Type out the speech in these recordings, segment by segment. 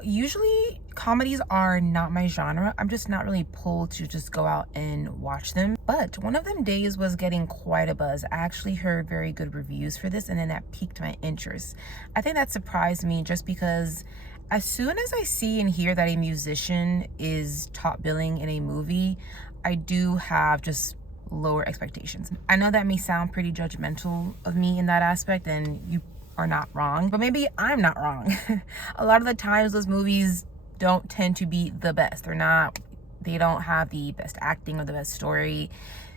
So usually comedies are not my genre. I'm just not really pulled to just go out and watch them. But one of them days was getting quite a buzz. I actually heard very good reviews for this, and then that piqued my interest. I think that surprised me just because as soon as I see and hear that a musician is top billing in a movie, I do have just lower expectations. I know that may sound pretty judgmental of me in that aspect, and you are not wrong, but maybe I'm not wrong. A lot of the times those movies don't tend to be the best. They don't have the best acting or the best story.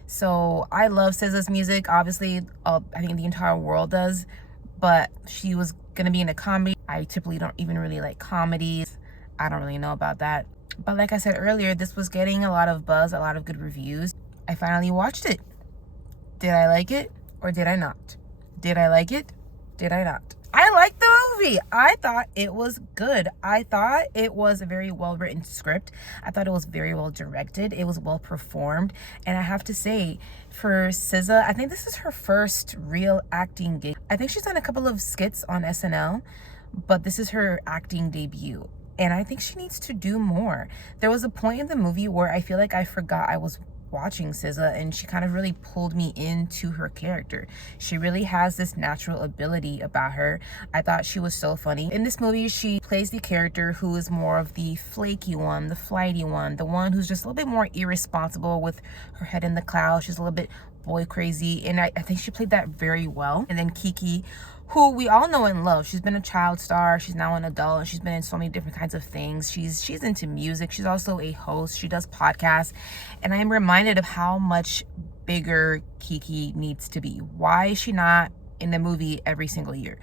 So I love SZA's music. Obviously, I think the entire world does, but she was gonna be in a comedy. I typically don't even really like comedies. I don't really know about that. But like I said earlier, this was getting a lot of buzz, a lot of good reviews. I finally watched it. Did I like it or did I not? Did I like it? Did I not? I liked the movie. I thought it was good. I thought it was a very well written script. I thought it was very well directed. It was well performed. And I have to say, for SZA, I think this is her first real acting gig. I think she's done a couple of skits on SNL, but this is her acting debut. And I think she needs to do more. There was a point in the movie where I feel like I forgot I was watching SZA, and she kind of really pulled me into her character. She really has this natural ability about her. I thought she was so funny. In this movie, she plays the character who is more of the flaky one, the flighty one, the one who's just a little bit more irresponsible with her head in the clouds. She's a little bit boy crazy, and I think she played that very well. And then Kiki, who we all know and love. She's been a child star, she's now an adult, and she's been in so many different kinds of things. She's into music, she's also a host, she does podcasts, and I'm reminded of how much bigger Kiki needs to be. Why is she not in the movie every single year?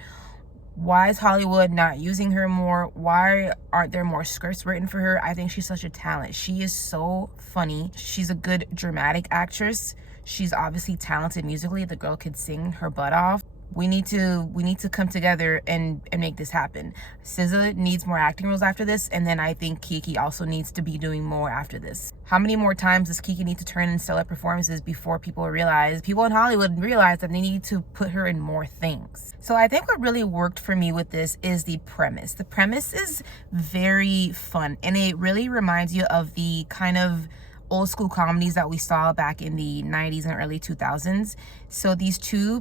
Why is Hollywood not using her more? Why aren't there more scripts written for her? I think she's such a talent. She is so funny. She's a good dramatic actress. She's obviously talented musically. The girl could sing her butt off. We need to come together and make this happen. SZA needs more acting roles after this, and then I think Kiki also needs to be doing more after this. How many more times does Kiki need to turn in stellar performances before people in Hollywood realize that they need to put her in more things? So I think what really worked for me with this is the premise. The premise is very fun, and it really reminds you of the kind of old school comedies that we saw back in the 90s and early 2000s. So these two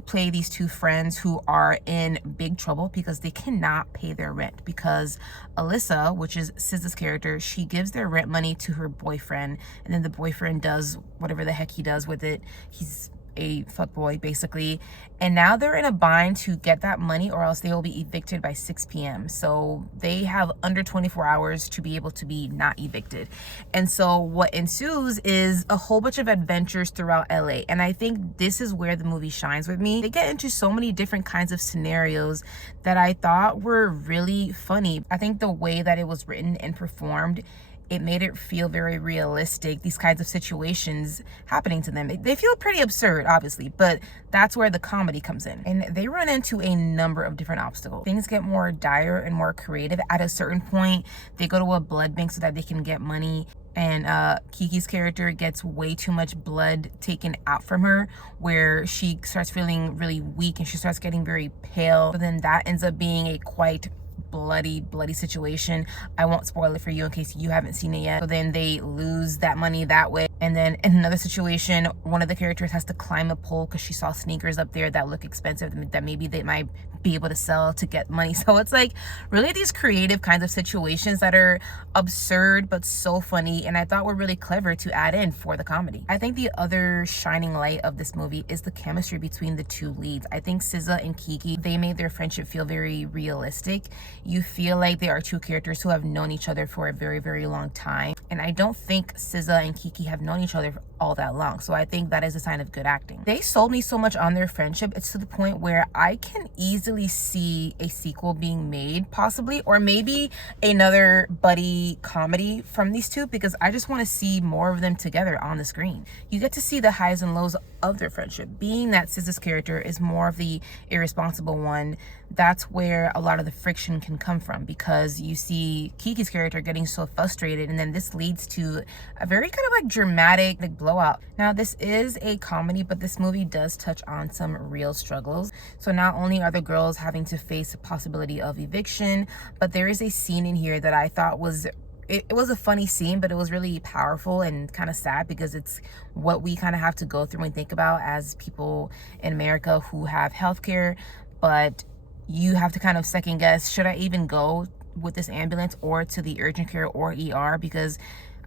friends who are in big trouble because they cannot pay their rent, because Alyssa, which is SZA's character, she gives their rent money to her boyfriend, and then the boyfriend does whatever the heck he does with it. He's a fuckboy basically, and now they're in a bind to get that money, or else they will be evicted by 6 p.m. So they have under 24 hours to be able to be not evicted. And so what ensues is a whole bunch of adventures throughout LA, and I think this is where the movie shines with me. They get into so many different kinds of scenarios that I thought were really funny. I think the way that it was written and performed, it made it feel very realistic, these kinds of situations happening to them. They feel pretty absurd, obviously, but that's where the comedy comes in. And they run into a number of different obstacles. Things get more dire and more creative. At a certain point, they go to a blood bank so that they can get money. And Kiki's character gets way too much blood taken out from her, where she starts feeling really weak and she starts getting very pale. But then that ends up being a quite bloody situation. I won't spoil it for you in case you haven't seen it yet. So then they lose that money that way. And then in another situation, one of the characters has to climb a pole because she saw sneakers up there that look expensive, that maybe they might be able to sell to get money. So it's like really these creative kinds of situations that are absurd but so funny, and I thought were really clever to add in for the comedy. I think the other shining light of this movie is the chemistry between the two leads. I think SZA and Kiki, they made their friendship feel very realistic. You feel like they are two characters who have known each other for a very, very long time. And I don't think SZA and Kiki have known each other all that long. So I think that is a sign of good acting. They sold me so much on their friendship. It's to the point where I can easily see a sequel being made, possibly, or maybe another buddy comedy from these two, because I just want to see more of them together on the screen. You get to see the highs and lows of their friendship. Being that SZA's character is more of the irresponsible one, that's where a lot of the friction can come from, because you see Kiki's character getting so frustrated, and then this leads to a very kind of like dramatic like blowout. Now this is a comedy, but this movie does touch on some real struggles. So not only are the girls having to face the possibility of eviction, but there is a scene in here that I thought was it was a funny scene, but it was really powerful and kind of sad, because it's what we kind of have to go through and think about as people in America who have healthcare, but you have to kind of second guess, should I even go with this ambulance or to the urgent care or ER, because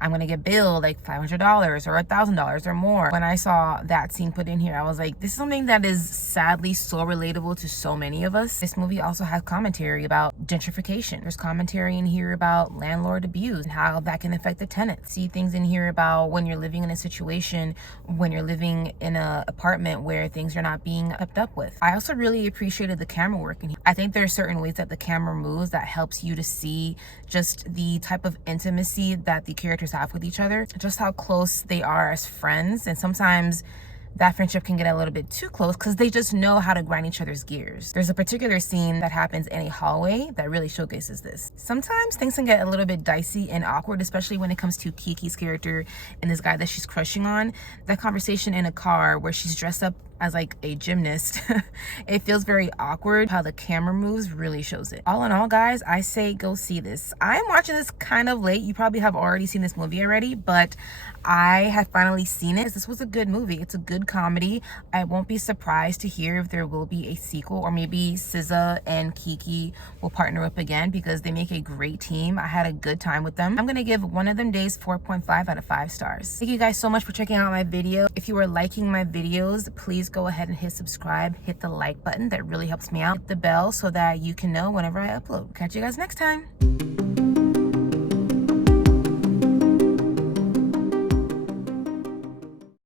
I'm gonna get billed like $500 or $1,000 or more. When I saw that scene put in here, I was like, this is something that is sadly so relatable to so many of us. This movie also has commentary about gentrification. There's commentary in here about landlord abuse and how that can affect the tenants. See things in here about when you're living in a situation, when you're living in an apartment where things are not being kept up with. I also really appreciated the camera work in here. I think there are certain ways that the camera moves that helps you to see just the type of intimacy that the characters have with each other, just how close they are as friends. And sometimes that friendship can get a little bit too close because they just know how to grind each other's gears. There's a particular scene that happens in a hallway that really showcases this. Sometimes things can get a little bit dicey and awkward, especially when it comes to Kiki's character and this guy that she's crushing on. That conversation in a car where she's dressed up as like a gymnast, it feels very awkward. How the camera moves really shows it. All in all, guys, I say go see this. I'm watching this kind of late. You probably have already seen this movie already, but I have finally seen it. This was a good movie. It's a good comedy. I won't be surprised to hear if there will be a sequel, or maybe SZA and Kiki will partner up again, because they make a great team. I had a good time with them. I'm gonna give One of Them Days 4.5 out of 5 stars. Thank you guys so much for checking out my video. If you are liking my videos, please go ahead and hit subscribe, hit the like button. That really helps me out. Hit the bell so that you can know whenever I upload. Catch you guys next time.